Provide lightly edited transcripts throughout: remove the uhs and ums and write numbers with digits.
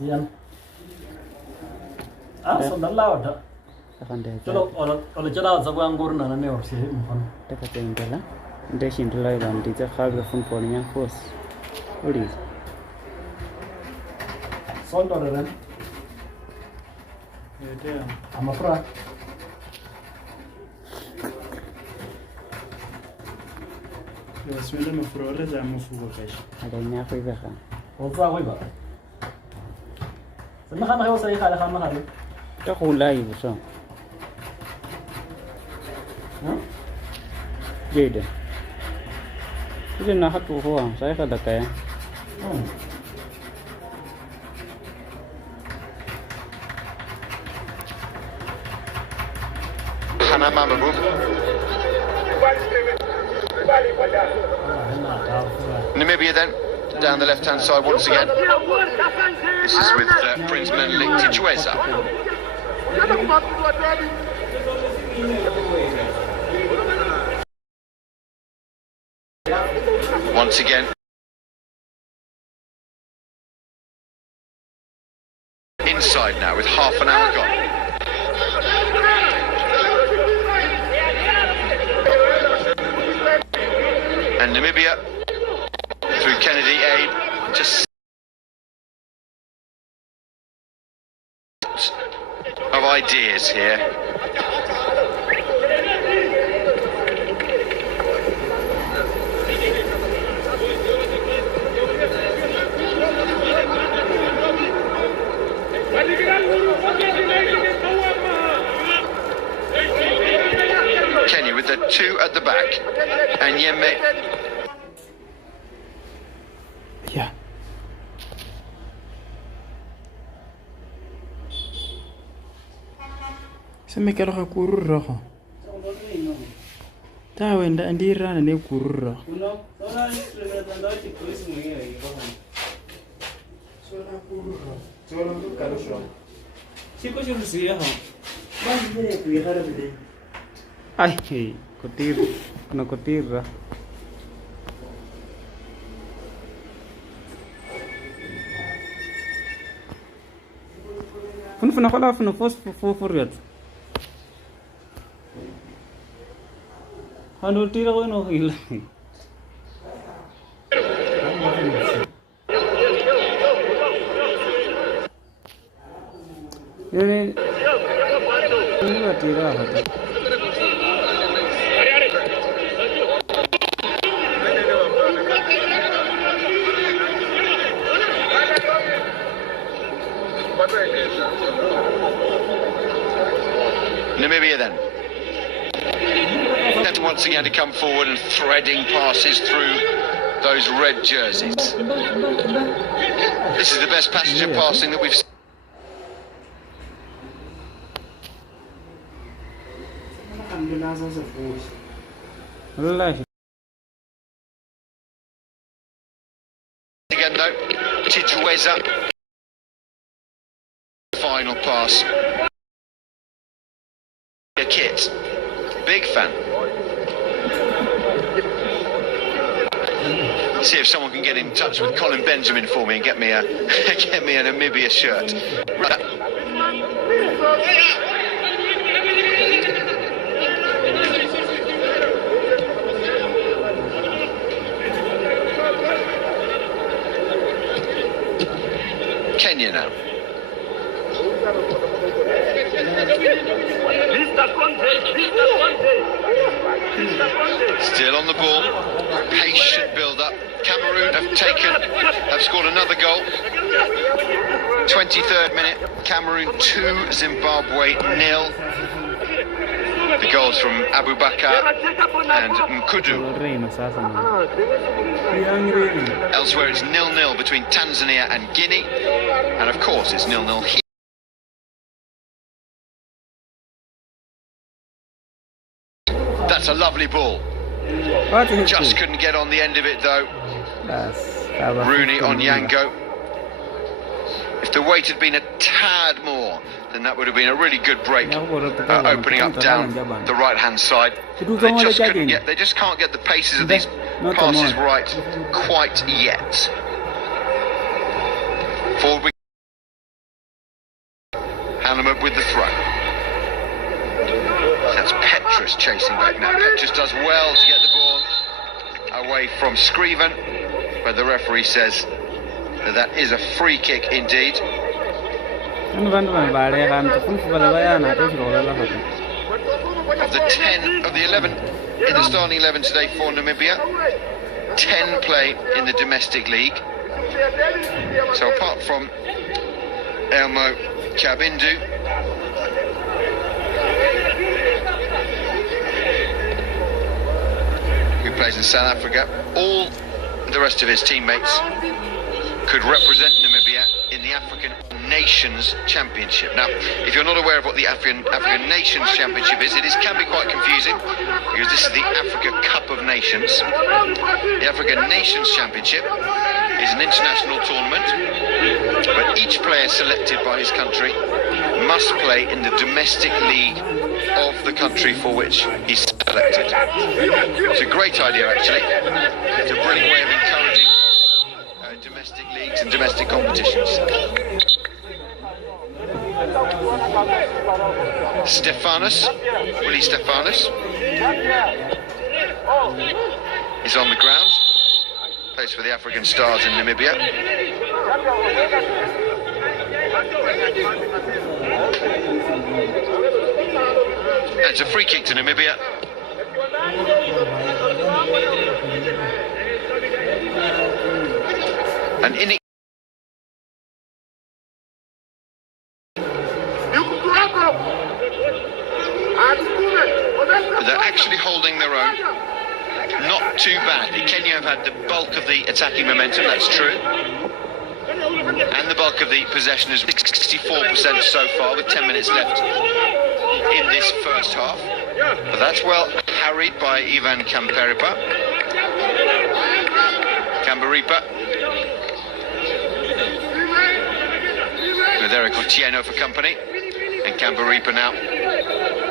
Yan. Sandan lawada. Akande Chalo ola chada zabwa ngor na ne orsi mfan. taka tengela nde shindula ibandi za khabe fun folinya force uli Sondo ren. Amafra. Swende mafurore za mufugo kashi. adanya ko ibeka Oza hoiba. Sanna khana khayo sai khala khana khari. ta khulai buso jede ile na hatu huwa sai kada kaya Hana Mamabu. Namibia then, down the left-hand side once again. This is with Prince Menelik Chichweza. Once again. Inside now with half an hour gone. And Namibia, through Kennedy Abe, just of ideas here. Kenya with the two at the back, and Yemme. ya seme ke roga kururra go ta wenda ndirana ne kururra ai kotir no kotirra funa khala funa for yat hanu tira ko no hil Ini tira hata Namibia then. Once again to come forward and threading passes through those red jerseys. This is the best passenger passing that we've seen. wallahi Again though, Chichweza. Final pass. A kit. Big fan. See if someone can get in touch with Colin Benjamin for me and get me a get me a Namibia shirt. Right. Kenya now. Still on the ball. Patient build-up. Cameroon have scored another goal. 23rd minute. Cameroon 2, Zimbabwe 0. The goals from Abubakar and Mkudu. Elsewhere it's 0-0 between Tanzania and Guinea. And of course it's 0-0 here. That's a lovely ball. Just couldn't get on the end of it though. Rooney on Yango. If the weight had been a tad more, then that would have been a really good break, opening up down the right-hand side. They just can't get the paces of these passes right quite yet. Forward we just chasing back now. Just does well to get the ball away from Scriven, but the referee says that is a free kick indeed. Of the 11 in the starting 11 today for Namibia, 10 play in the domestic league. So apart from Elmo Kabindu, who plays in South Africa, all the rest of his teammates could represent Namibia in the African Nations Championship. Now, if you're not aware of what the African Nations Championship is, can be quite confusing, because this is the Africa Cup of Nations. The African Nations Championship is an international tournament, but each player selected by his country must play in the domestic league of the country for which he's selected. It's a great idea, actually. It's a brilliant way of encouraging domestic leagues and domestic competitions. Stefanus, Willie Stefanus, is on the ground. Plays for the African Stars in Namibia. And it's a free kick to Namibia. And they're actually holding their own. Not too badly. Kenya have had the bulk of the attacking momentum, that's true. And the bulk of the possession is 64% so far, with 10 minutes left in this first half. But that's well harried by Ivan Kamberipa. With Eric Otieno for company. And Kamberipa now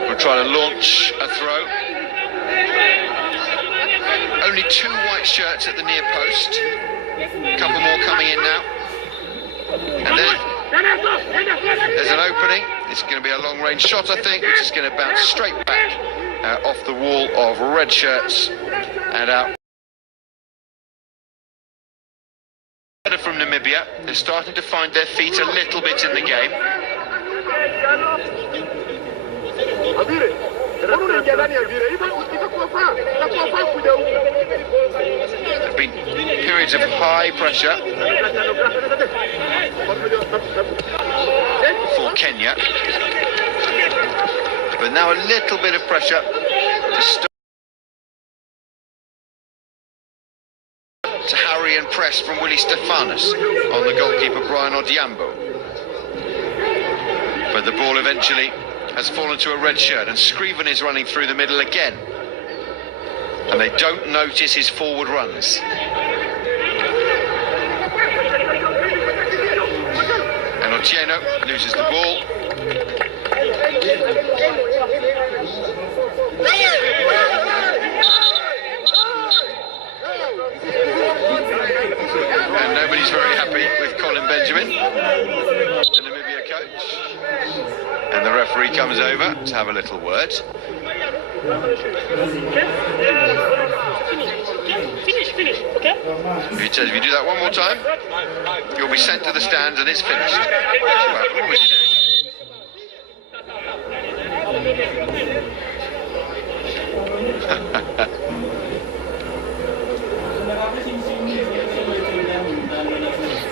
will try to launch a throw. Only 2 white shirts at the near post. A couple more coming in now. And there's an opening. It's going to be a long-range shot, I think, which is going to bounce straight back off the wall of red shirts and out. From Namibia, they're starting to find their feet a little bit in the game. There have been periods of high pressure for Kenya, but now a little bit of pressure to stop, to harry and press from Willie Stefanus on the goalkeeper Brian Odhiambo. But the ball eventually has fallen to a red shirt, and Scriven is running through the middle again. And they don't notice his forward runs. And Otieno loses the ball. And nobody's very happy with Colin Benjamin, the Namibia coach. And the referee comes over to have a little word. Finish, okay? He says, if you do that one more time, you'll be sent to the stands and it's finished. What was he doing?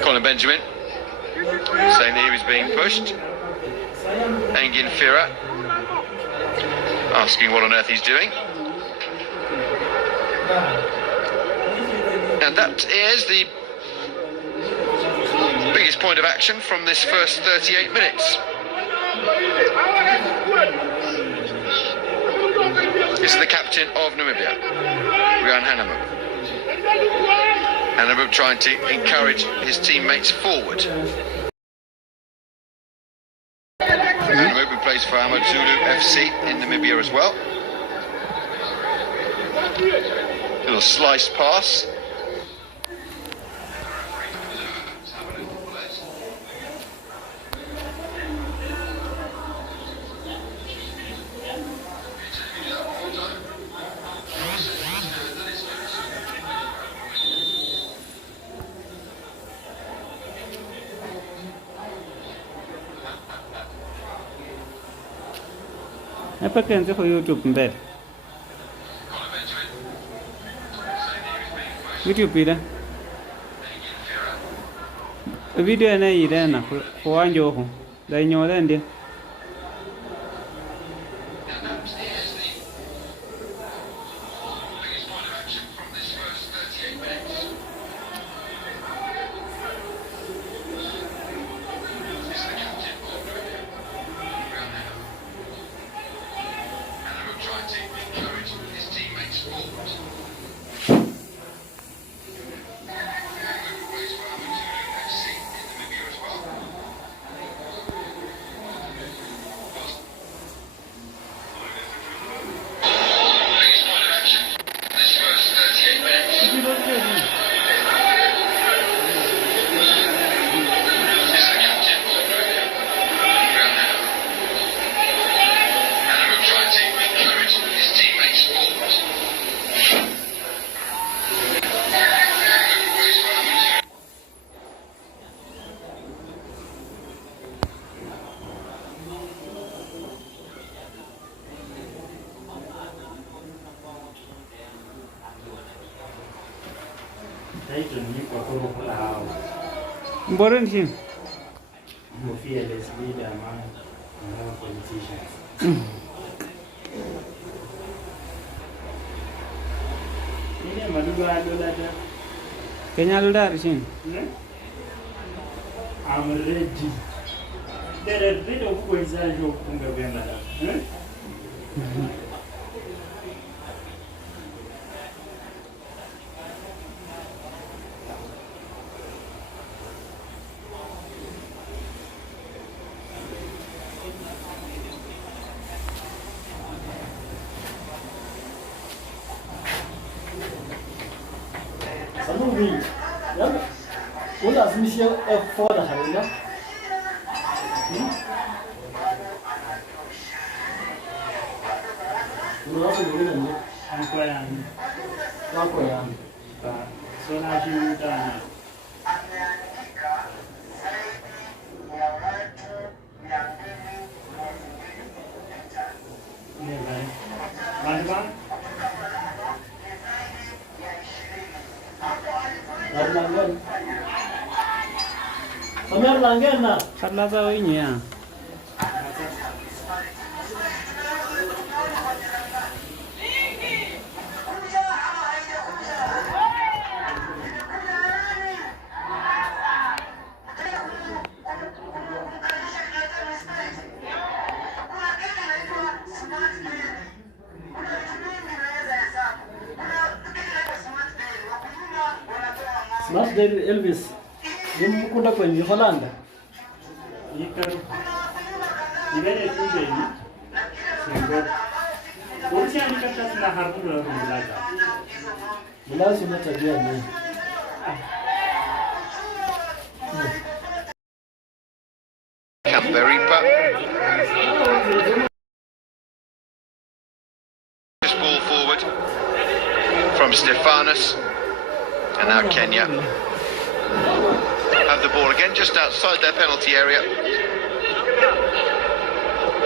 Colin Benjamin saying that he was being pushed. Engin Fira asking what on earth he's doing. And that is the biggest point of action from this first 38 minutes. This is the captain of Namibia, Rian Hanemab. Hanemab trying to encourage his teammates forward. Hanemab, who plays for Amazulu FC in Namibia as well. Little sliced pass. Apa kenze kwa YouTube mbele. YouTube ida. Video na ida na kwa njoho. Dai nyole ndi. Boren sih. Fearless leader among politicians. Ini maduga adolada. Kenya luda sih. I'm ready. There are bit of coincidence of Kungabenda. Mission for the Harina. You also do it. I'm playing. So now you done. Samir langgan na. Karena tahu ini ya. Smart dari Elvis. Ini mukunda kwenye Holanda. Ikar. Ibere tuje ni. Singo. Uchi anikata na harura mulaga. Mulazi matabia ni. Kaperipa. This ball forward from Stefanos. And now Kenya have the ball again just outside their penalty area.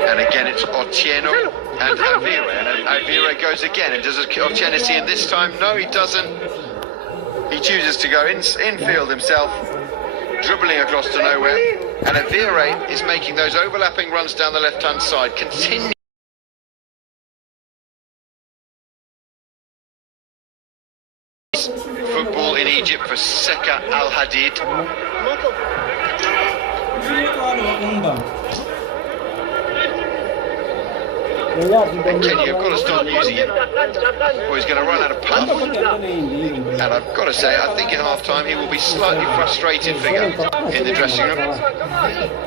And again it's Otieno and Avira. And Avira goes again. And does Otieno see him this time? No, he doesn't. He chooses to go infield himself, dribbling across to nowhere. And Avira is making those overlapping runs down the left-hand side. Continue. Football in Egypt for Seka Al Hadid. And Kenya have got to start using it, or he's going to run out of puff. And I've got to say, I think in half-time he will be slightly frustrated figure in the dressing room.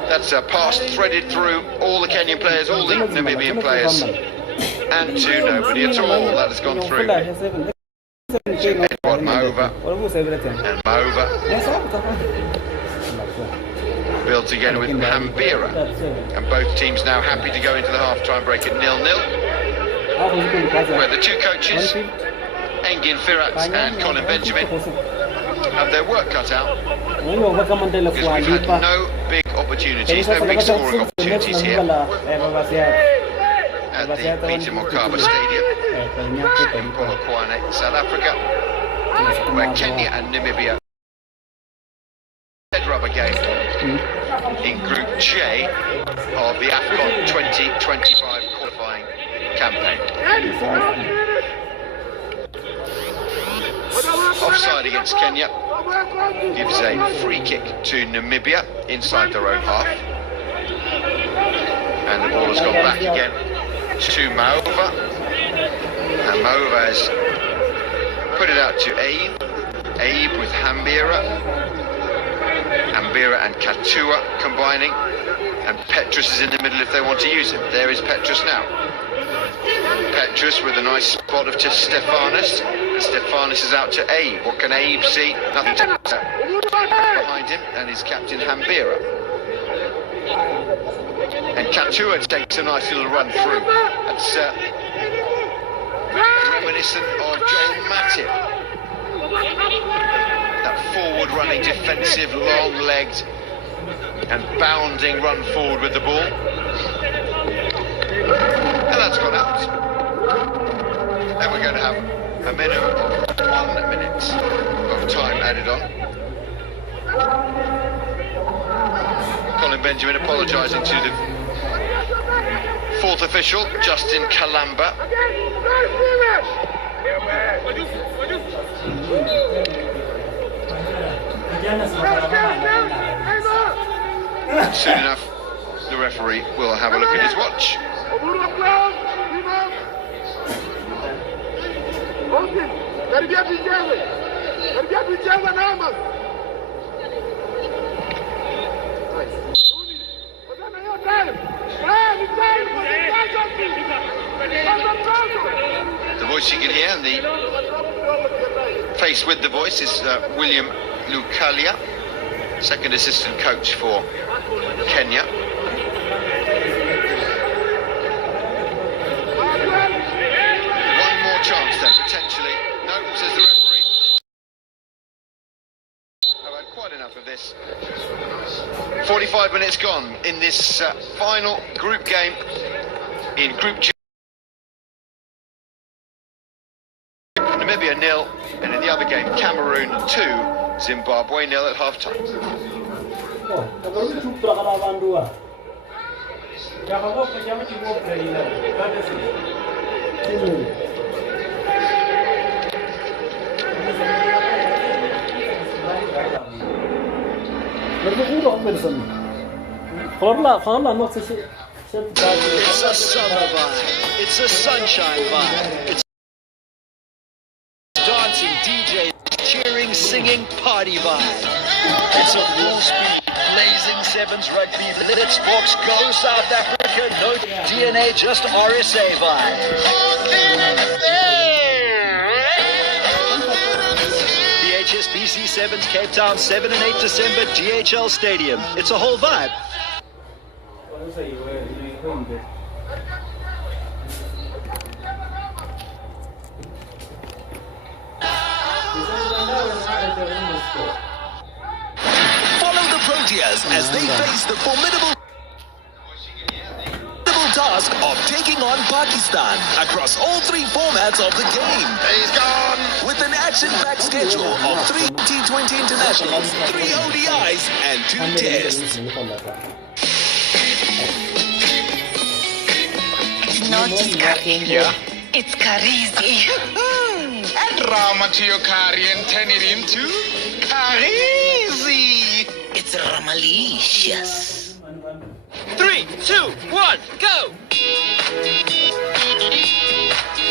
That's a pass threaded through all the Kenyan players, all the Namibian players, and to nobody at all. That has gone through. Edward Mahova, and Mahova builds again with Hambira, and both teams now happy to go into the half-time break at 0-0, where the two coaches, Engin Firat and Colin Benjamin, have their work cut out, because we've had no big opportunities, no big scoring opportunities here. at the Peter Mokaba Stadium in Polokwane, South Africa, where Kenya and Namibia head rubber game in Group J of the AFCON 2025 qualifying campaign. Offside against Kenya gives a free kick to Namibia inside their own half. And the ball has gone back again to Maova. And Maova has put it out to Abe. Abe with Hambira. Hambira and Katua combining. And Petrus is in the middle if they want to use him. There is Petrus now. Petrus with a nice spot of to Stefanis. And Stefanis is out to Abe. What can Abe see? Nothing behind him. And his captain Hambira. And Katua takes a nice little run through. That's reminiscent of Joel Matip. That forward running, defensive, long-legged and bounding run forward with the ball. And that's gone out. And we're going to have a minimum of 1 minute of time added on. Colin Benjamin apologising to the fourth official, Justin Kalamba. And soon enough, the referee will have a look at his watch. The voice you can hear, and the face with the voice is William Lukalia, second assistant coach for Kenya. One more chance then, potentially. No, says the referee. I've had quite enough of this. 45 minutes gone in this final group game in Group G. Namibia 0, and in the other game, Cameroon 2, Zimbabwe 0 at half-time. It's a summer vibe. It's a sunshine vibe. It's dancing, DJ, cheering, singing, party vibe. It's a full speed, blazing sevens rugby. Let's box, go South Africa. No DNA, just RSA vibe. The HSBC Sevens, Cape Town, 7 and 8 December, DHL Stadium. It's a whole vibe. Follow the Proteas as they face the formidable task of taking on Pakistan across all three formats of the game. He's gone! With an action-packed schedule of 3 T20 internationals, 3 ODIs, and 2 tests. It's not just curry. Yeah. It's crazy. And Rama to your curry and turn it into crazy. It's ramalicious. 3, 2, 1, go!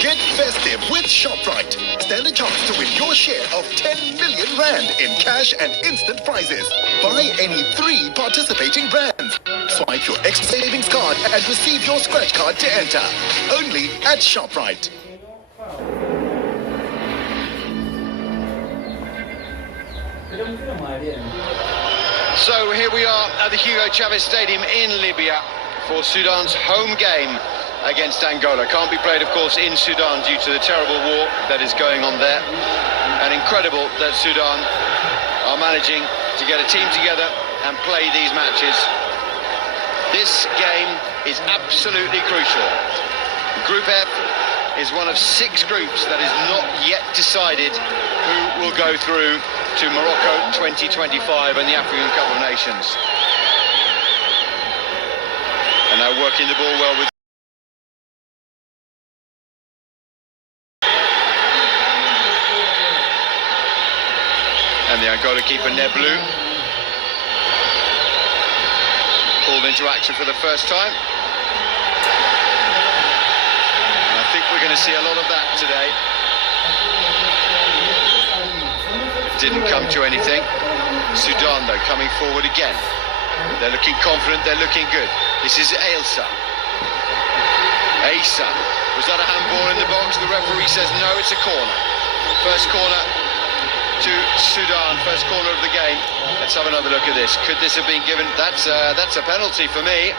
Get festive with ShopRite. Stand a chance to win your share of 10 million rand in cash and instant prizes. Buy any 3 participating brands. Swipe your extra savings card and receive your scratch card to enter. Only at ShopRite. So here we are at the Hugo Chavez Stadium in Libya for Sudan's home game against Angola. Can't be played, of course, in Sudan due to the terrible war that is going on there. And incredible that Sudan are managing to get a team together and play these matches. This game is absolutely crucial. Group F is one of 6 groups that is not yet decided who will go through to Morocco 2025 and the African Cup of Nations. And now working the ball well with and the Angola keeper Neblu pulled into action for the first time. We're going to see a lot of that today. Didn't come to anything. Sudan, though, coming forward again. They're looking confident, they're looking good. This is Ailsa. Asa. Was that a handball in the box? The referee says no, it's a corner. First corner to Sudan, first corner of the game. Let's have another look at this. Could this have been given? That's a penalty for me.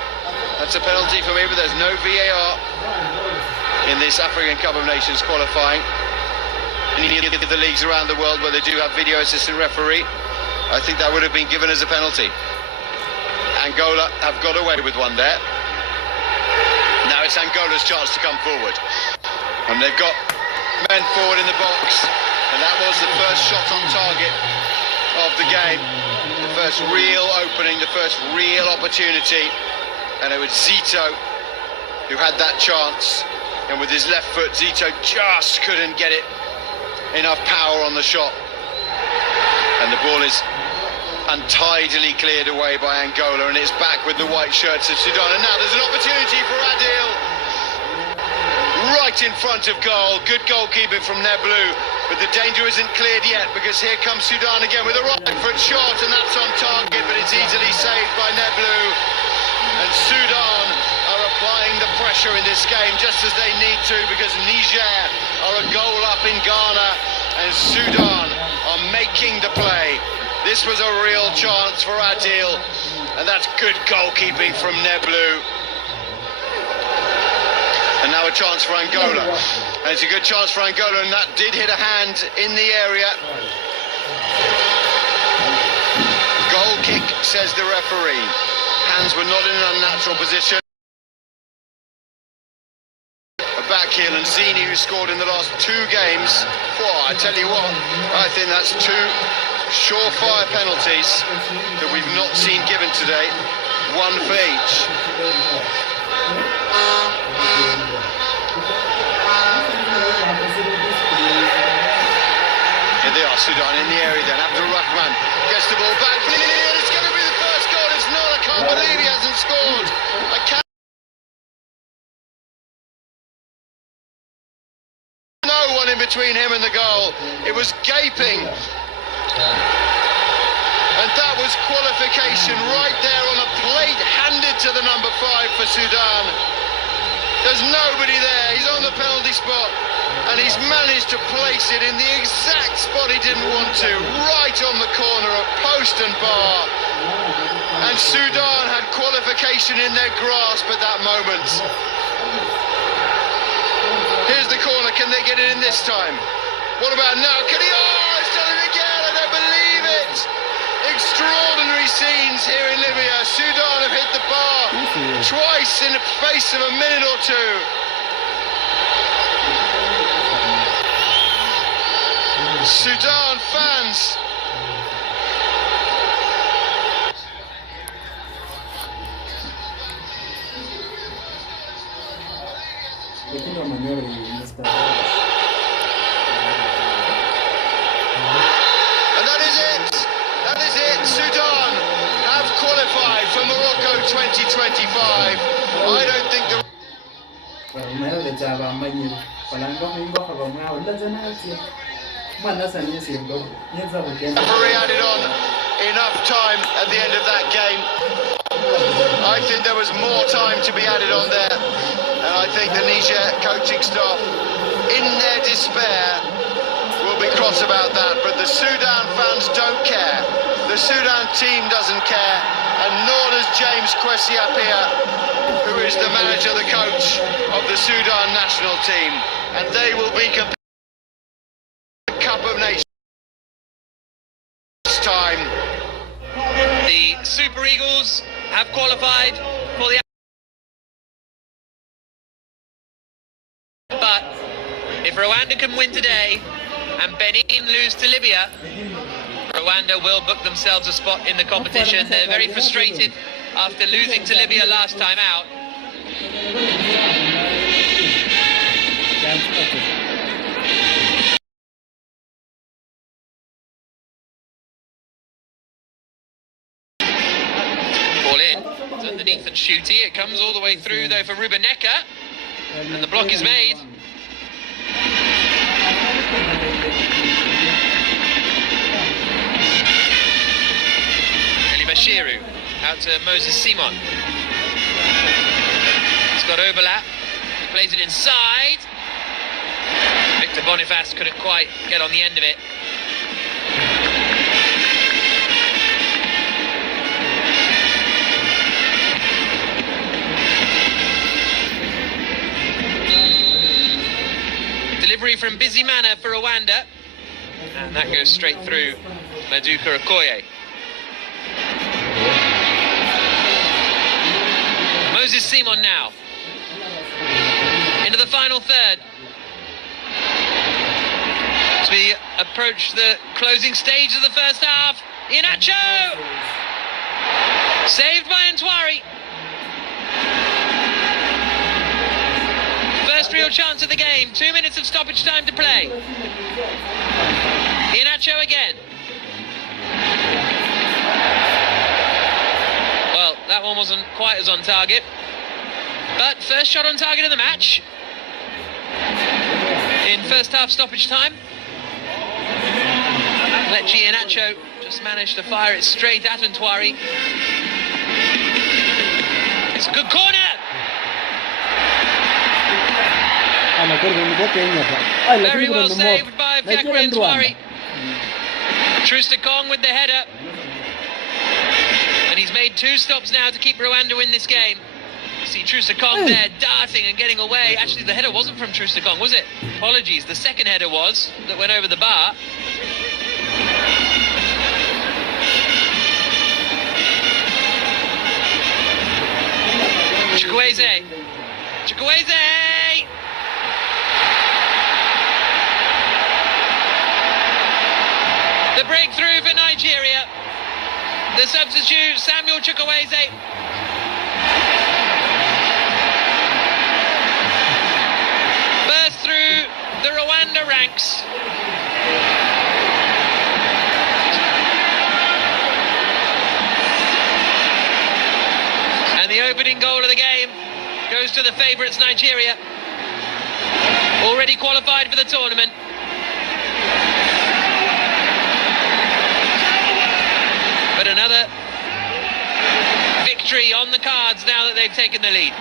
That's a penalty for me, but there's no VAR in this African Cup of Nations qualifying. In any of the leagues around the world where they do have video assistant referee, I think that would have been given as a penalty. Angola have got away with one there. Now it's Angola's chance to come forward. And they've got men forward in the box. And that was the first shot on target of the game. The first real opening, the first real opportunity. And it was Zito who had that chance. And with his left foot, Zito just couldn't get it enough power on the shot. And the ball is untidily cleared away by Angola, and it's back with the white shirts of Sudan. And now there's an opportunity for Adil. Right in front of goal. Good goalkeeping from Neblu. But the danger isn't cleared yet, because here comes Sudan again with a right foot shot, and that's on target, but it's easily saved by Neblu. And Sudan are applying the pressure in this game just as they need to, because Niger are a goal up in Ghana and Sudan are making the play. This was a real chance for Adil, and that's good goalkeeping from Neblu. And now a chance for Angola, and it's a good chance for Angola, and that did hit a hand in the area. Goal kick, says the referee. Hands were not in an unnatural position. Back heel, and Zini, who scored in the last 2 games. Well, I tell you what, I think that's 2 surefire penalties that we've not seen given today. 1 for each. Here they are, Sudan in the area then. Abdul Rahman gets the ball back. It's going to be the first goal. It's not. I can't believe he hasn't scored. I can't. No one in between him and the goal. It was gaping. And that was qualification right there on a plate handed to the number 5 for Sudan. There's nobody there. He's on the penalty spot, and he's managed to place it in the exact spot he didn't want to, right on the corner of post and bar. And Sudan had qualification in their grasp at that moment. Here's the corner. Can they get it in this time? What about now? Can he? Oh, he's done it again. I don't believe it. Extraordinary scenes here in Libya. Sudan have hit the bar twice in the space of a minute or 2. Sudan fans. Sudan have qualified for Morocco 2025. I don't think the referee added on enough time at the end of that game. I think there was more time to be added on there, and I think the Niger coaching staff, in their despair, will be cross about that, but the Sudan fans don't care. The Sudan team doesn't care, and nor does James Kwesi Appiah, who is the manager, the coach of the Sudan national team, and they will be competing in the Cup of Nations time. The Super Eagles have qualified for the But if Rwanda can win today and Benin lose to Libya, Rwanda will book themselves a spot in the competition. They're very frustrated after losing to Libya last time out. Ball in. It's underneath and Shuti. It comes all the way through though for Rubineka. And the block is made. Bashiru out to Moses Simon. He's got overlap. He plays it inside. Victor Boniface couldn't quite get on the end of it. Delivery from Busy Manor for Rwanda. And that goes straight through Maduka Okoye. Moses Simon now. Into the final third. As we approach the closing stage of the first half. Iheanacho! Saved by Ntwari. First real chance of the game. 2 minutes of stoppage time to play. Iheanacho again. Well, that one wasn't quite as on target. But first shot on target of the match. In first half stoppage time. Kelechi Iheanacho just managed to fire it straight at Ntwari. It's a good corner! Very well saved by Fiacre Ntwari. Troost-Ekong with the header. And he's made 2 stops now to keep Rwanda in this game. See Troost-Ekong there darting and getting away. Actually, the header wasn't from Troost-Ekong, was it? Apologies, the second header was that went over the bar. Chukwueze. The breakthrough for Nigeria. The substitute, Samuel Chukwueze. Burst through the Rwanda ranks. And the opening goal of the game goes to the favourites, Nigeria. Already qualified for the tournament. But another victory on the cards now that they've taken the lead.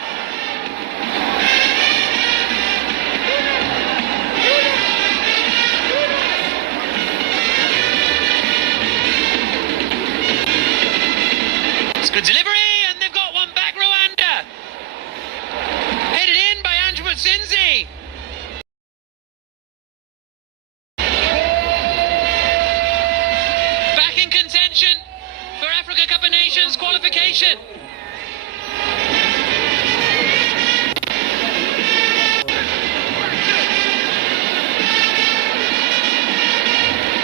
It's good delivery, and they've got one back, Rwanda. Headed in by Andrew Mutsinzi. Back in contention for Africa Cup of Nations qualification.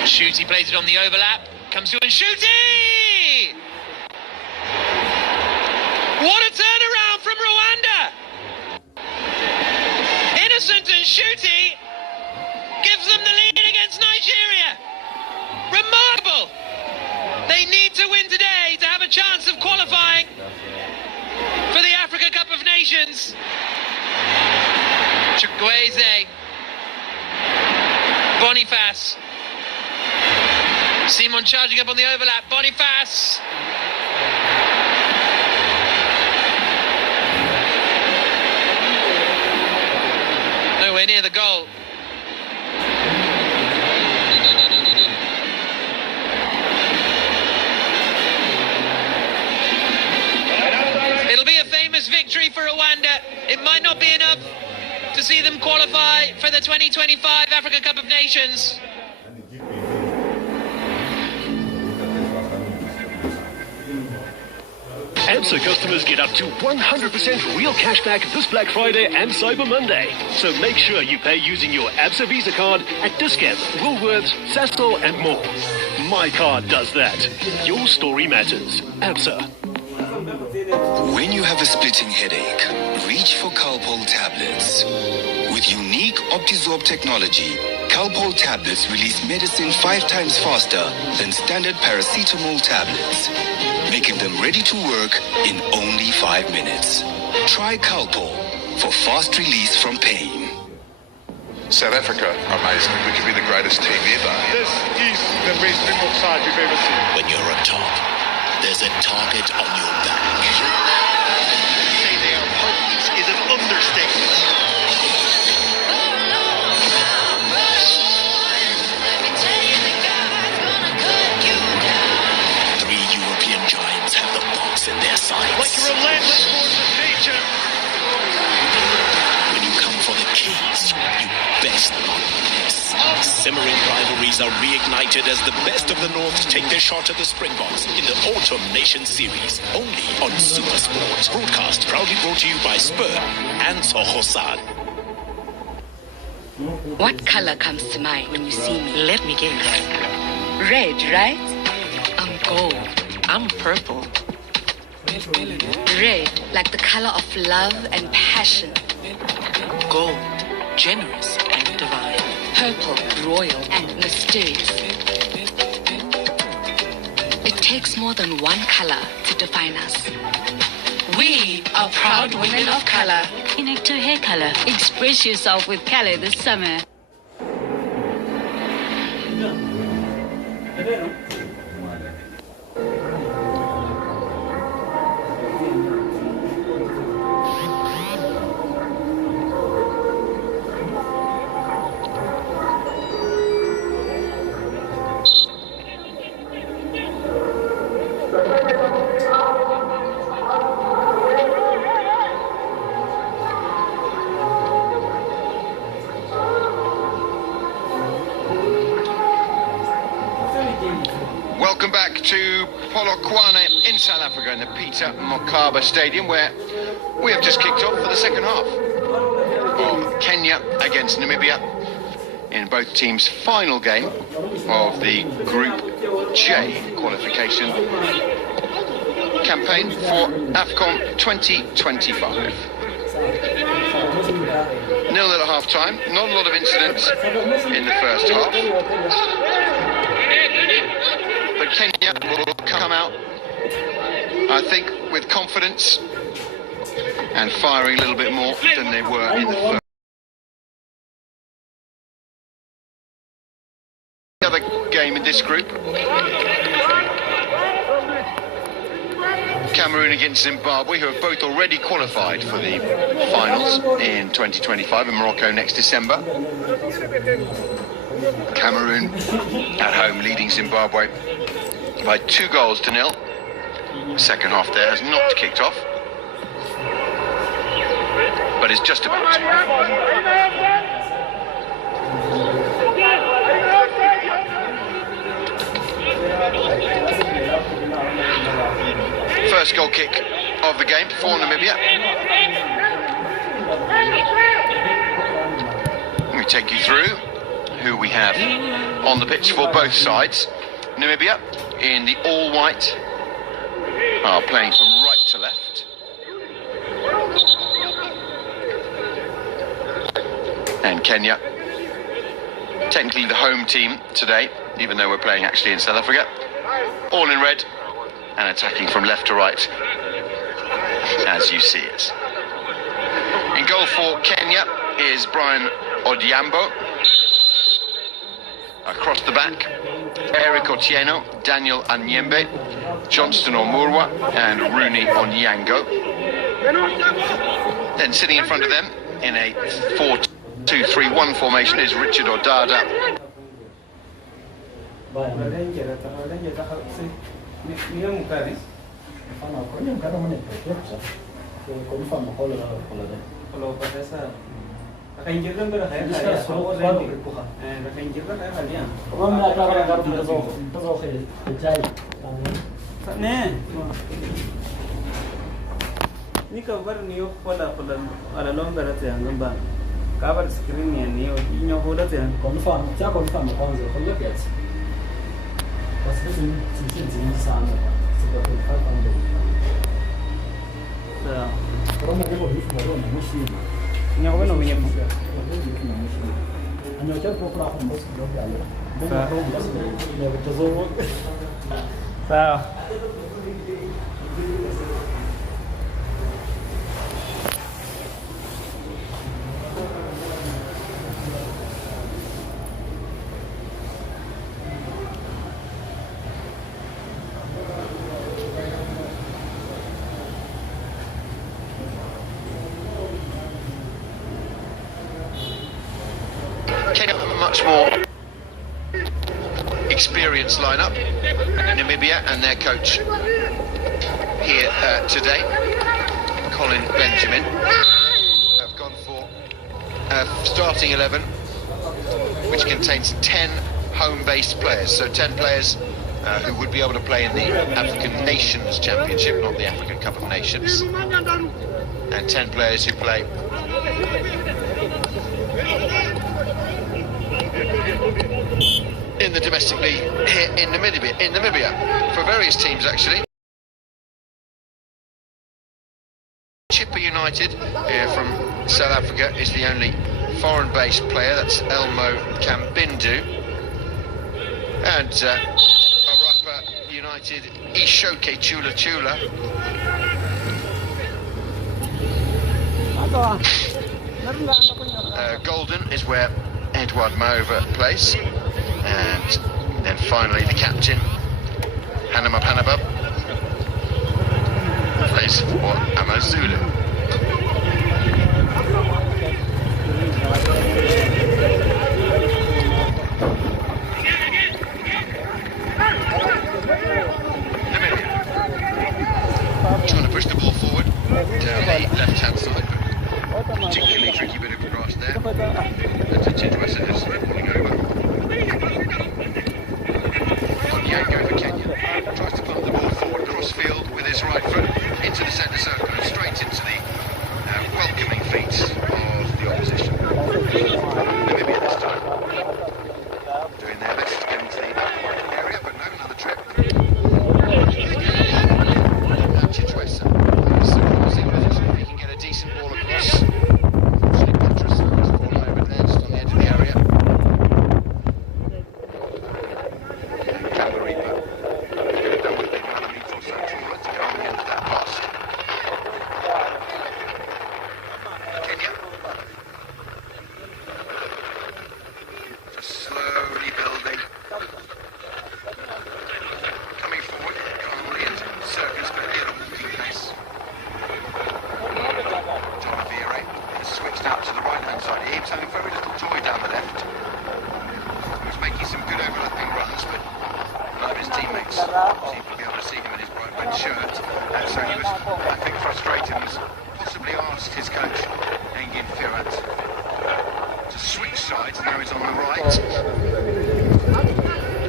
Shuti plays it on the overlap. Comes to Shuti! What a turnaround from Rwanda! Innocent and Shuti gives them the lead against Nigeria. Remarkable! They need to win today to have a chance of qualifying for the Africa Cup of Nations. Chukwueze. Boniface. Simon charging up on the overlap. Boniface. Nowhere near the goal. It'll be a famous victory for Rwanda. It might not be enough to see them qualify for the 2025 Africa Cup of Nations. ABSA customers get up to 100% real cashback this Black Friday and Cyber Monday. So make sure you pay using your ABSA Visa card at Dischem, Woolworths, Sasol and more. My card does that. Your story matters. ABSA. When you have a splitting headache, reach for Calpol tablets. With unique Optizorb technology, Calpol tablets release medicine 5 times faster than standard paracetamol tablets, making them ready to work in only 5 minutes. Try Calpol for fast release from pain. South Africa, amazing. We could be the greatest team ever. This is the best Springbok side we've ever seen. When you're on top, there's a target on your back. Say they are potent is an understatement. 3 European giants have the box in their sights. Like a relentless force of nature. When you come for the keys, you best not miss. Simmering rivalries are reignited as the best of the North take their shot at the Springboks in the Autumn Nation Series, only on Super Sports. Broadcast proudly brought to you by Spur and Sohosan. What color comes to mind when you see me? Let me guess. Red, right? I'm gold. I'm purple. Red, like the color of love and passion. Gold, generous and divine. Purple, royal and mysterious. It takes more than one color to define us. We are proud women of color. Connect to hair color. Express yourself with color this summer. Welcome back to Polokwane in South Africa in the Peter Mokaba Stadium, where we have just kicked off for the second half of Kenya against Namibia in both teams' final game of the Group J qualification campaign for AFCON 2025. 0-0 at half-time, not a lot of incidents in the first half. But Kenya will come out, I think, with confidence and firing a little bit more than they were in the first. The other game in this group, Cameroon against Zimbabwe, who have both already qualified for the finals in 2025 in Morocco next December. Cameroon at home leading Zimbabwe by 2-0. Second half there has not kicked off, but it's just about. First goal kick of the game for Namibia. Let me take you through who we have on the pitch for both sides. Namibia in the all-white are playing from right to left. And Kenya, technically the home team today, even though we're playing actually in South Africa, all in red and attacking from left to right, as you see it. In goal for Kenya is Brian Odhiambo. Across the back, Eric Otieno, Daniel Anyembe, Johnston Omurwa and Rooney Onyango. Then sitting in front of them in a 4-2-3-1 formation is Richard Odada. Nikabar niyo pala alalomba rate ngamba. Cover screen ya niyo inyo hoda te confirm kwanza kwa get. Basi ni sana. Sio kwa kufanya. Sawa. Kama uko hivi ndio na mshindi. Nyawe no wenye. Anyocha kwa kwa mbosi kidogo yale. Sawa. Kenya have a much more experienced lineup. Namibia and their coach here today, Colin Benjamin, have gone for a starting 11 which contains 10 home-based players. So 10 players who would be able to play in the African Nations Championship, not the African Cup of Nations, and 10 players who play in the domestic league here in Namibia for various teams actually. Chippa United from South Africa is the only foreign-based player. That's Elmo Kambindu. And Arapa United, Ishoke Chula Chula. Golden is where Edward Mova plays. And then finally the captain, Hanama Panaba, plays for Amazulu. Trying to push the ball forward down the left-hand side, but particularly tricky bit of grass there. That's a Chitwesa is pulling over. Onyango for Kenya tries to pump the ball forward, cross-field with his right foot into the centre circle and straight into the welcoming feet of the opposition. Namibia this time doing their best to get into the area, but no, another trip. Chitwesa is crossing position. He can get a decent ball across. Unfortunately, Patras has fallen over there just on the edge of the area. Kalaripa done with the 1 metre or so trawler to go on the end of that pass. Kenya just slowly building, coming forward calmly and circumspectly at a walking pace. John Avire has switched out to the right hand side. He was having very little joy down the left. He was making some good overlapping runs, but none of his teammates seemed to be able to see him in his bright red shirt. And so he was, I think, frustrated and possibly asked his coach, Engin Firat, to switch sides. Now he's on the right.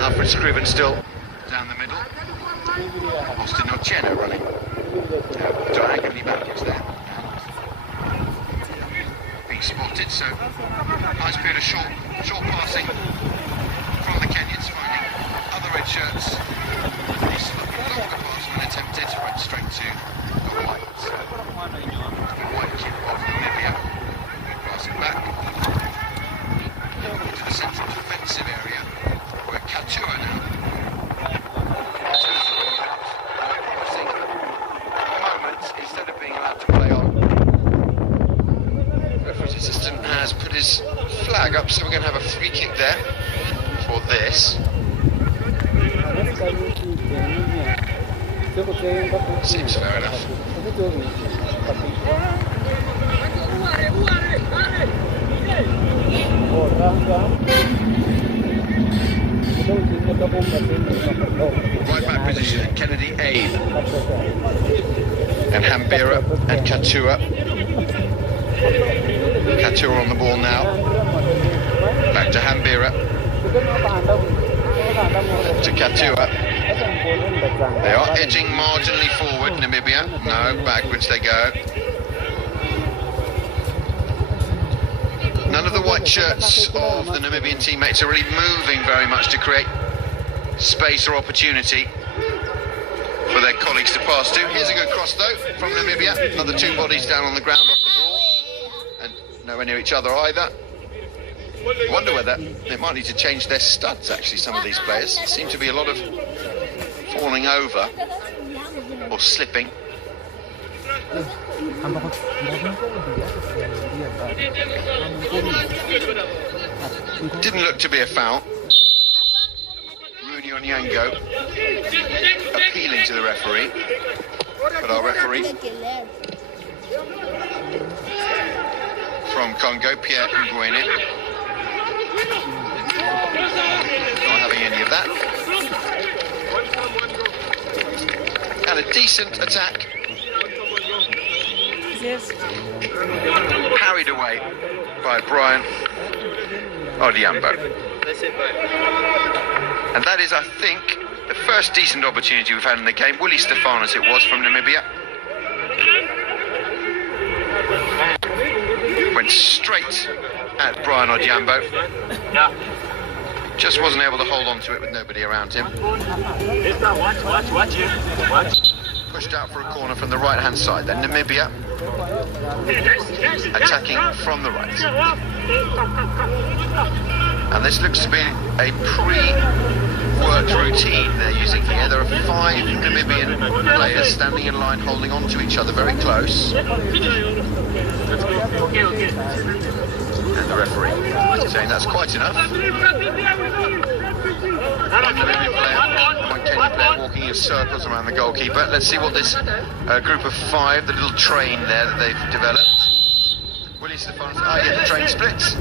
Alfred Scriven still down the middle. Austin Otieno running diagonally backwards there. Being spotted, so nice period of short passing from the Kenyans, finding other red shirts. A slightly longer pass when attempted, right straight to the white kid of Namibia. Pass it back to the central defensive area where Katua now. Promising moments instead of being allowed to play on. Referee's assistant has put his flag up, so we're going to have a free kick there for this. Seems fair enough. Right back position, Kennedy Abe and Hambira and Katua. Katua on the ball now. Back to Hambira. To Katua. They are edging marginally forward, Namibia. No, backwards they go. None of the white shirts of the Namibian teammates are really moving very much to create space or opportunity for their colleagues to pass to. Here's a good cross though from Namibia. Another two bodies down on the ground off the ball. And nowhere near each other either. I wonder whether they might need to change their studs actually, some of these players. Seem to be a lot of falling over or slipping. Didn't look to be a foul. Rooney Onyango appealing to the referee, but our referee from Congo, Pierre Ngwene, not having any of that. And a decent attack. Carried away by Brian Odhiambo. And that is, I think, the first decent opportunity we've had in the game. Willie Stefanos it was from Namibia. Went straight at Brian Odhiambo. Just wasn't able to hold on to it with nobody around him. Pushed out for a corner from the right-hand side. Then Namibia attacking from the right. And this looks to be a pre-worked routine they're using here. There are 5 Namibian players standing in line, holding on to each other very close. And the referee saying that's quite enough. One Namibian player, one Kenyan player walking in circles around the goalkeeper. Let's see what this group of 5, the little train there that they've developed. Willie Stefanos, yeah, the train splits.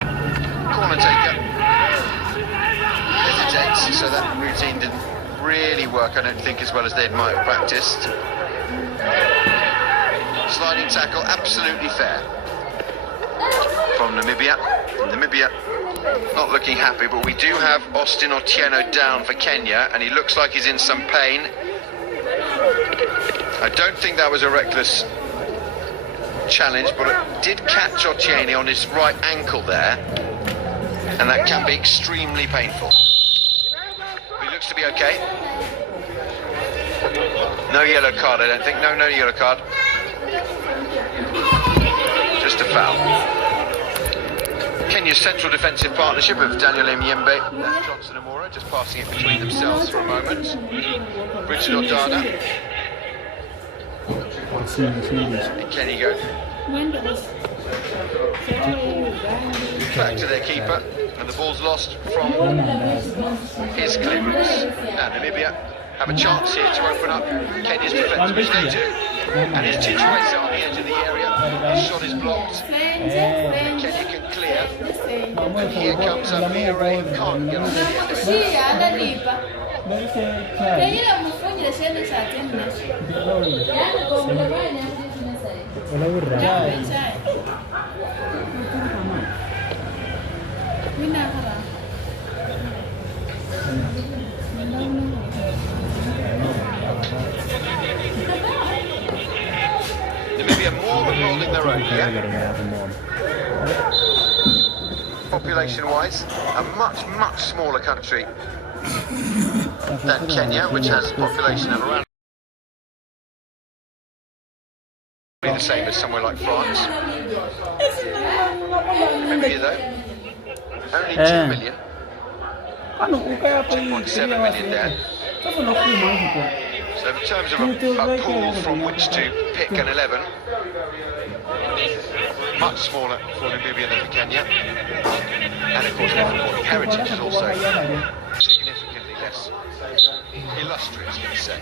Corner taker hesitates, so that routine didn't really work, I don't think, as well as they might have practiced. Sliding tackle, absolutely fair from Namibia. Namibia not looking happy, but we do have Austin Otieno down for Kenya, and he looks like he's in some pain. I don't think that was a reckless challenge, but it did catch Otieno on his right ankle there, and that can be extremely painful. He looks to be okay. No yellow card, I don't think. No yellow card. Just a foul. Kenya's central defensive partnership of Daniel Mjembe and Johnson Amora just passing it between themselves for a moment. Richard Odada. And Kenny go back to their keeper, and the ball's lost from his clearance. Now Namibia have a chance here to open up Kenya's defence, which they do. And it's Chichweza on the edge of the area. His shot is blocked. Kenya can clear. And here comes Amira. Can't get on the end of it. Namibia more than holding their own here. Population-wise, a much smaller country than Kenya, which has a population of around the same as somewhere like France. Namibia though, only 2 million. 2.7 million there. So in terms of a pool from which to pick an 11, much smaller for Namibia than for Kenya. And of course their footballing heritage is also significantly less illustrious, let's say.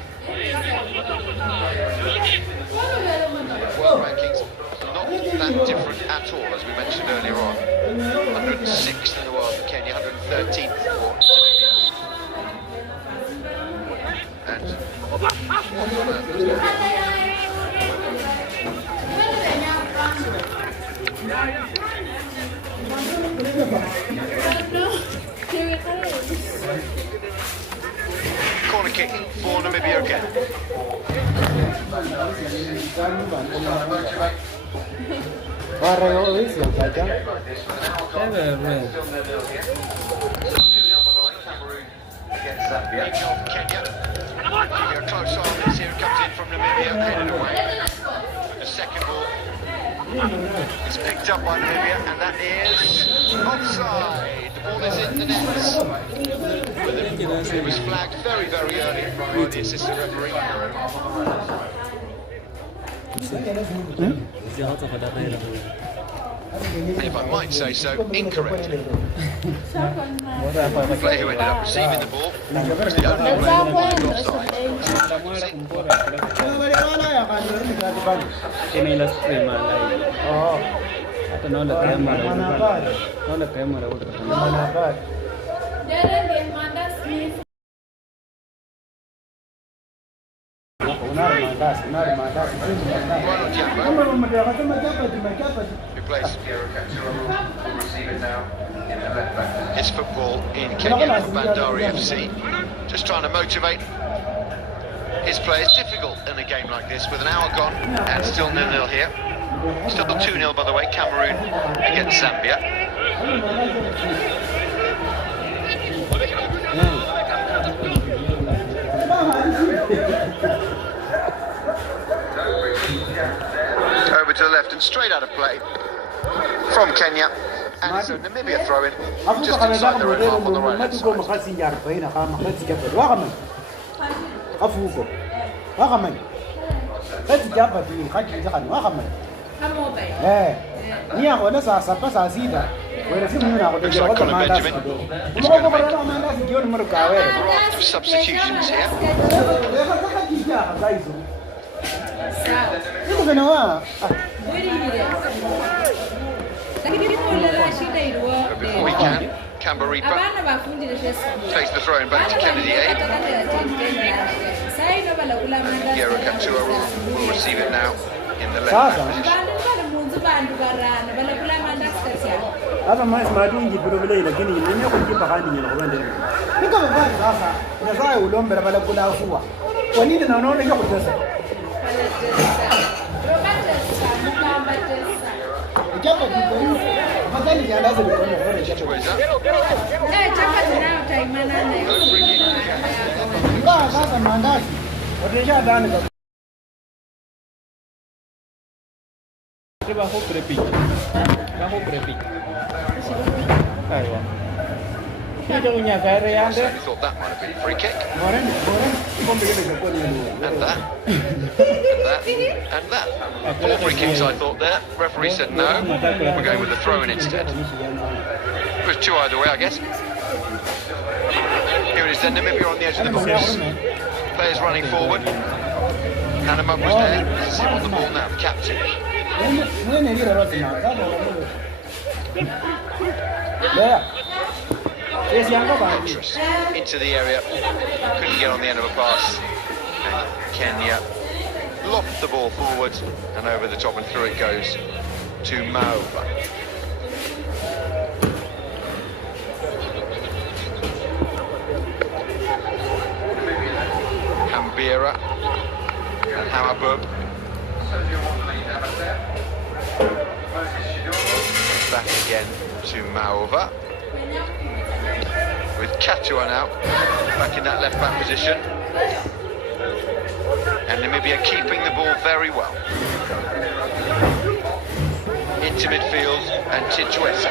World rankings not that different at all, as we mentioned earlier on. 106th in the world for Kenya, 113th for Namibia. And kick for Namibia again. Against Zambia. Kenya. Keeping a close eye on this here. It comes in from Namibia, headed away. The second ball is picked up by Namibia, and that is offside. The ball is in the nets. It was flagged very, very early by the assistant referee. If I might say so, incorrectly. The player who ended up receiving the ball was the only player who was offside. Who plays? It's football in Kenya, Bandari FC. Just trying to motivate his players. Difficult in a game like this with an hour gone and still 0-0 here. Still 2-0 by the way, Cameroon against Zambia. Over to the left and straight out of play from Kenya, and it's a Namibia throw-in just inside their own half on the right-hand side. Looks like Colin Benjamin is going to make a raft of substitutions here. Before we can, Kambaripa takes the throw-in back to Kennedy A. Yero Katua will receive it now in the left position. I certainly thought that might have been a free kick. And that. And that. 4 free kicks I thought there. Referee said no. We're going with the throw-in instead. It was 2 either way, I guess. Here it is then, Namibia on the edge of the box. Players running forward. Hanneman was there. This is him on the ball now, the captain. Interest into the area, couldn't get on the end of a pass, and Kenya loft the ball forward and over the top, and through it goes to Maova. Hambira and Hamabub. Back again to Maova. With Katua now, back in that left-back position. And Namibia keeping the ball very well. Into midfield and Tidjwesa.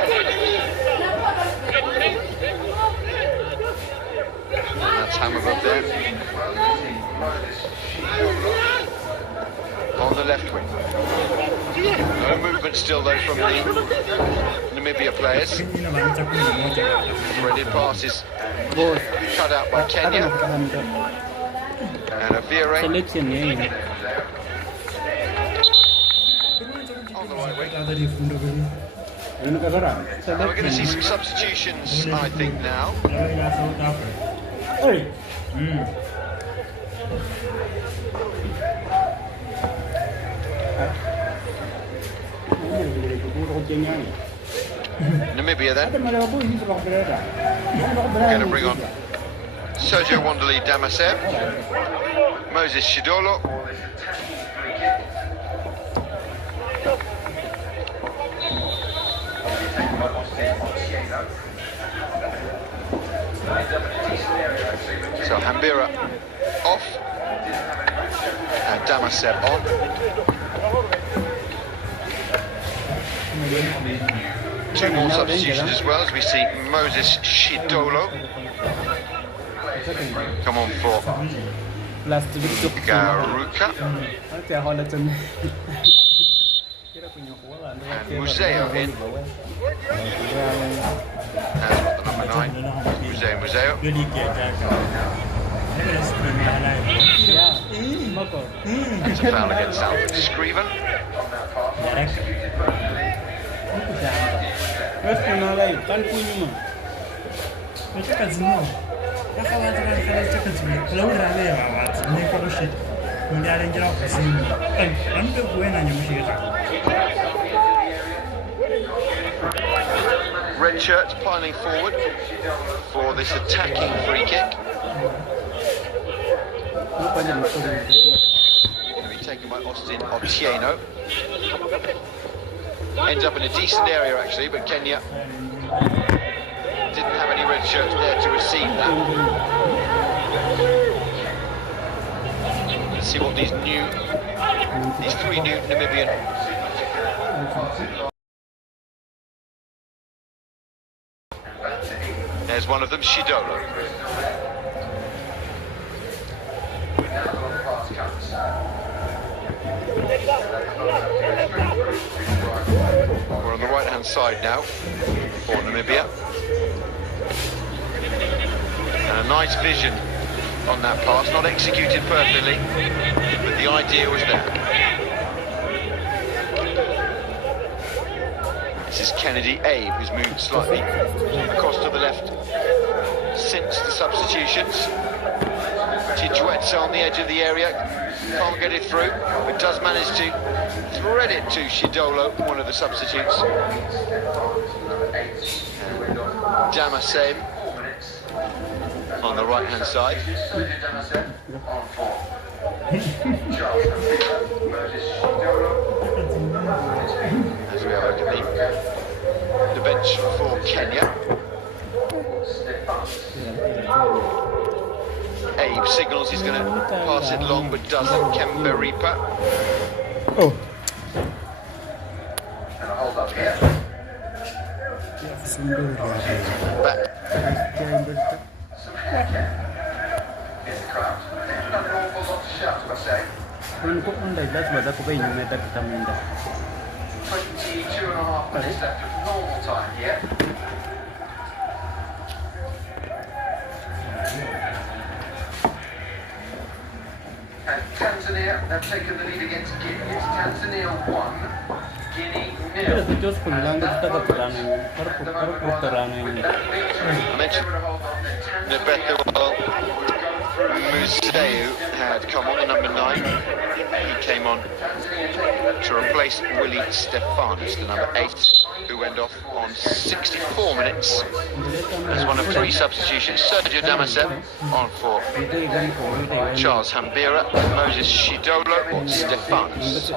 That's Hammerberg there. On the left wing. No movement still though from the Namibia players. Threaded passes cut out by Kenya. And a Vire on the right wing. So we're going to see some substitutions, I think, now. Namibia then. We're going to bring on Sergio Wonderly Damasev, Moses Shidolo, so Hambira off and Damasev on. Two more substitutions as well, as we see Moses Shidolo come on for Garuka and Museo in as the number 9, Museo. It's a foul against Alfred Scriven. Red shirts piling forward for this attacking free kick. Going to be taken by Austin Otieno. Ends up in a decent area actually, but Kenya didn't have any red shirts there to receive that. Let's see what these three new Namibian there's one of them, Shidolo. We're on the right hand side now for Namibia. And a nice vision on that pass, not executed perfectly, but the idea was there. This is Kennedy Abe, who's moved slightly across to the left since the substitutions. Chichuetza on the edge of the area, can't get it through, but does manage to thread it to Shidolo, one of the substitutes. Damasev on the right hand side. As we have a look at the bench for Kenya. Abe signals he's going to pass it long, but doesn't. Kemberipa. Oh. Back. Untuk mendadak badak ko yung meta kita minda. 22.5 minutes left of normal time here. And Tanzania have taken the lead against Guinea. It's Tanzania 1, Guinea 0. Pero sejauh sebulan kita keterangan, I mentioned Nebethel Museu had come on, the number 9. He came on to replace Willie Stefanis, the number 8, who went off on 64 minutes as one of 3 substitutions. Sergio Damasev on for Charles Hambira, Moses Shidolo, Stefanis.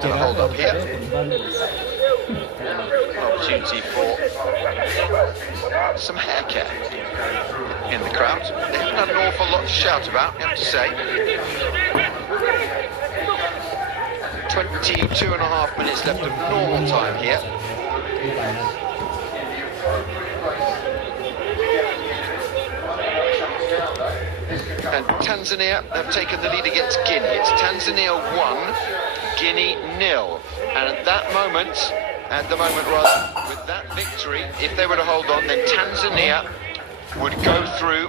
To the hold up here. Opportunity for some hair care in the crowd. They haven't had an awful lot to shout about, I have to say. 22.5 minutes left of normal time here. And Tanzania have taken the lead against Guinea. It's Tanzania 1, Guinea 0. And at that moment, with that victory, if they were to hold on, then Tanzania would go through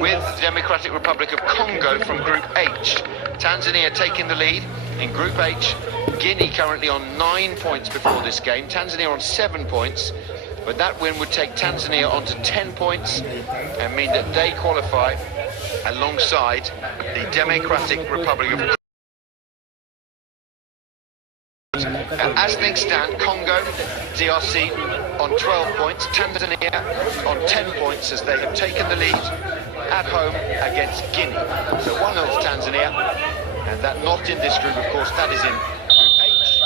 with the Democratic Republic of Congo from Group H. Tanzania taking the lead in Group H. Guinea currently on 9 points before this game. Tanzania on 7 points. But that win would take Tanzania onto 10 points and mean that they qualify alongside the Democratic Republic of As things stand, Congo, DRC on 12 points, Tanzania on 10 points as they have taken the lead at home against Guinea. So 1-0 to Tanzania, and that not in this group, of course, that is in Group H.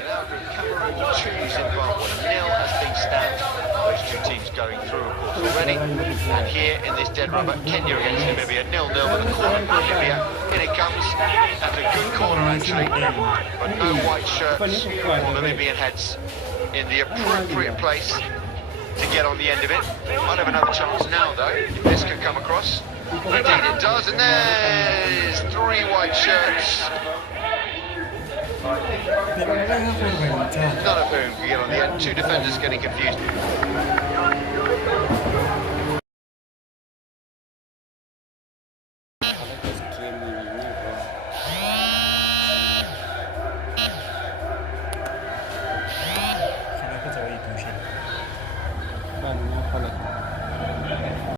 In our group, Cameroon 2, Zimbabwe 0 as things stand. Those two teams going through, of course, already. And here in this dead rubber, Kenya against Namibia 0-0 with a corner for Namibia. In it comes, and a good corner actually, but no white shirts for Namibian heads in the appropriate place to get on the end of it. Might have another chance now though, if this could come across. Indeed it does, and there's 3 white shirts. None of whom can get on the end. 2 defenders getting confused.